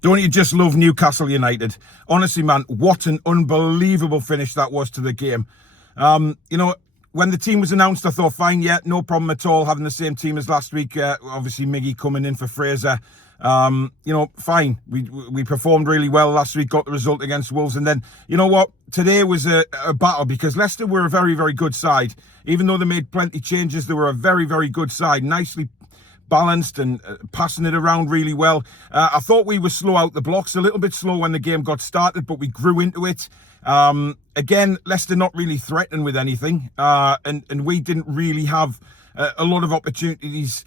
Don't you just love Newcastle United? Honestly, man, what an unbelievable finish that was to the game. When the team was announced, I thought, fine, yeah, no problem at all, having the same team as last week. Obviously, Miggy coming in for Fraser. Fine. We performed really well last week, got the result against Wolves. And then, you know what? Today was a battle because Leicester were a very, very good side. Even though they made plenty changes, they were a very, very good side. Nicely balanced and passing it around really well. I thought we were slow out the blocks, a little bit slow when the game got started, but we grew into it. Again, Leicester not really threatening with anything, and we didn't really have a lot of opportunities,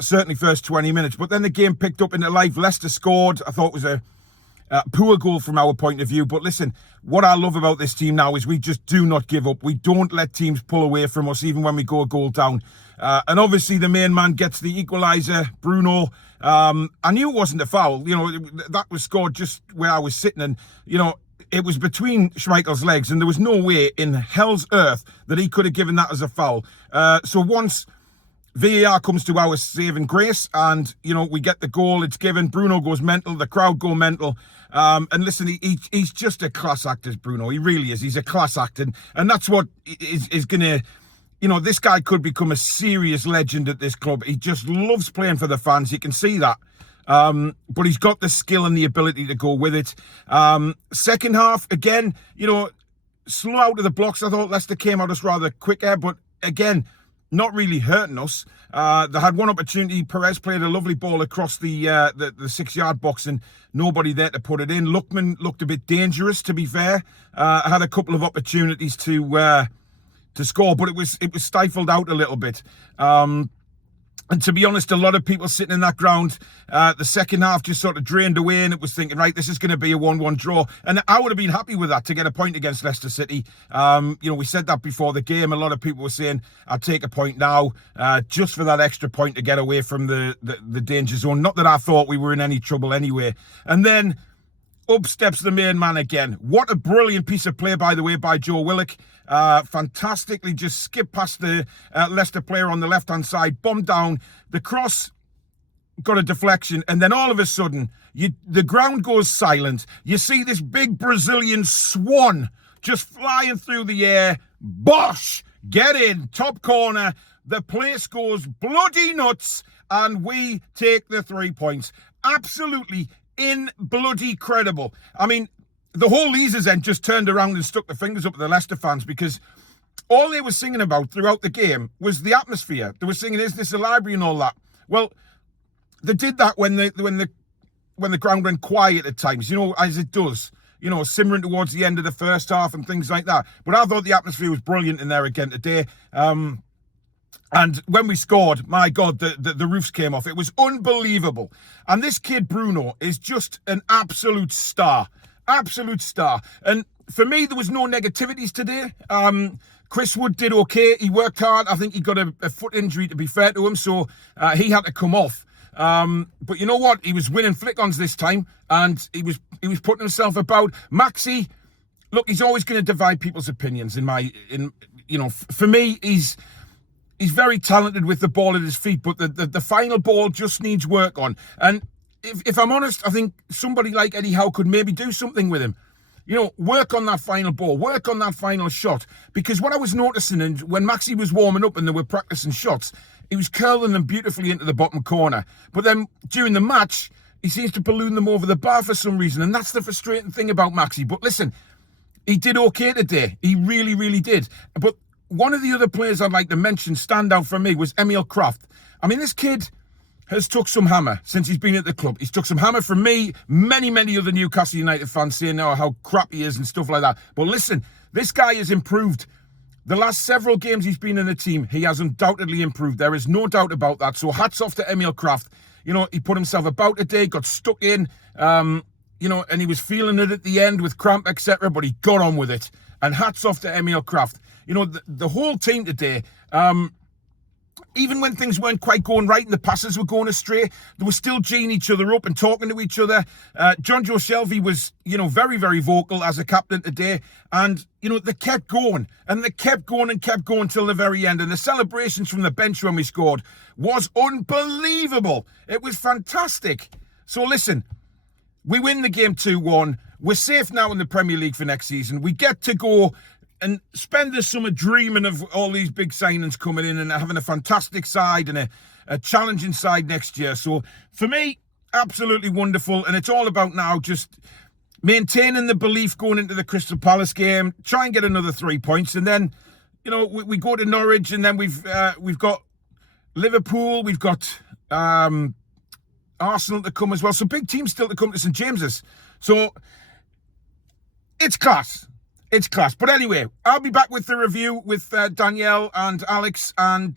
certainly first 20 minutes. But then the game picked up into life. Leicester scored. I thought it was a poor goal from our point of view. But listen, what I love about this team now is we just do not give up. We don't let teams pull away from us, even when we go a goal down. And obviously the main man gets the equaliser, Bruno. I knew it wasn't a foul. That was scored just where I was sitting. And, it was between Schmeichel's legs. And there was no way in hell's earth that he could have given that as a foul. So once VAR comes to our saving grace and, we get the goal, it's given. Bruno goes mental. The crowd go mental. And listen, he's just a class actor, Bruno. He really is. He's a class actor. And that's what is going to... this guy could become a serious legend at this club. He just loves playing for the fans. You can see that. But he's got the skill and the ability to go with it. Second half, again, slow out of the blocks. I thought Leicester came out us rather quicker, but again, not really hurting us. They had one opportunity. Perez played a lovely ball across the 6-yard box and nobody there to put it in. Lookman looked a bit dangerous, to be fair. Had a couple of opportunities to score, but it was stifled out a little bit. And to be honest, a lot of people sitting in that ground, the second half just sort of drained away, and it was thinking, right, this is going to be a 1-1 draw. And I would have been happy with that, to get a point against Leicester City. We said that before the game. A lot of people were saying, I'd take a point now, just for that extra point to get away from the danger zone. Not that I thought we were in any trouble anyway. And then up steps the main man again. What a brilliant piece of play, by the way, by Joe Willock. Fantastically just skipped past the Leicester player on the left-hand side, bombed down. The cross got a deflection, and then all of a sudden, the ground goes silent. You see this big Brazilian swan just flying through the air. Bosh! Get in, top corner. The place goes bloody nuts, and we take the 3 points. Absolutely bloody credible. I mean, the whole Leazers end just turned around and stuck their fingers up at the Leicester fans, because all they were singing about throughout the game was the atmosphere. They were singing, "Is this a library?" and all that. Well, they did that when the ground went quiet at times, as it does, simmering towards the end of the first half and things like that. But I thought the atmosphere was brilliant in there again today. And when we scored, my God, the roofs came off. It was unbelievable. And this kid, Bruno, is just an absolute star. Absolute star. And for me, there was no negativities today. Chris Wood did okay. He worked hard. I think he got a foot injury, to be fair to him, so he had to come off. But you know what? He was winning flick-ons this time, and he was putting himself about. Maxi, look, he's always going to divide people's opinions. For me, he's very talented with the ball at his feet, but the final ball just needs work on. And if I'm honest, I think somebody like Eddie Howe could maybe do something with him. Work on that final ball, work on that final shot. Because what I was noticing, and when Maxi was warming up and they were practicing shots, he was curling them beautifully into the bottom corner. But then during the match, he seems to balloon them over the bar for some reason. And that's the frustrating thing about Maxi. But listen, he did okay today. He really, really did. But one of the other players I'd like to mention, stand out for me, was Emil Kraft. I mean, this kid has took some hammer since he's been at the club. He's took some hammer from me, many, many other Newcastle United fans saying how crap he is and stuff like that. But listen, this guy has improved. The last several games he's been in the team, he has undoubtedly improved. There is no doubt about that. So hats off to Emil Kraft. He put himself about today, got stuck in, and he was feeling it at the end with cramp, etc. But he got on with it. And hats off to Emil Kraft. The whole team today, even when things weren't quite going right and the passes were going astray, they were still geeing each other up and talking to each other. John Joe Shelby was, very, very vocal as a captain today. And, they kept going and they kept going and kept going till the very end. And the celebrations from the bench when we scored was unbelievable. It was fantastic. So listen, We win the game 2-1. We're safe now in the Premier League for next season. We get to go and spend the summer dreaming of all these big signings coming in and having a fantastic side and a challenging side next year. So for me, absolutely wonderful. And it's all about now just maintaining the belief going into the Crystal Palace game, try and get another 3 points. And then, you know, we go to Norwich, and then we've got Liverpool, we've got Arsenal to come as well. So big teams still to come to St James's. So it's class. It's class. But anyway, I'll be back with the review with Danielle and Alex and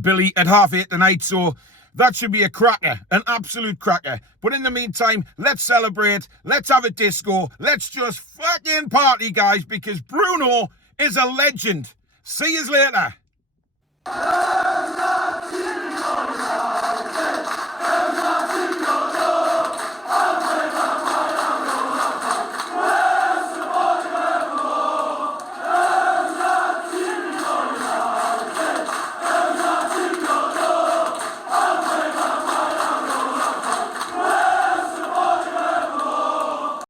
Billy at 8:30 tonight. So that should be a cracker, an absolute cracker. But in the meantime, let's celebrate. Let's have a disco. Let's just fucking party, guys, because Bruno is a legend. See you later.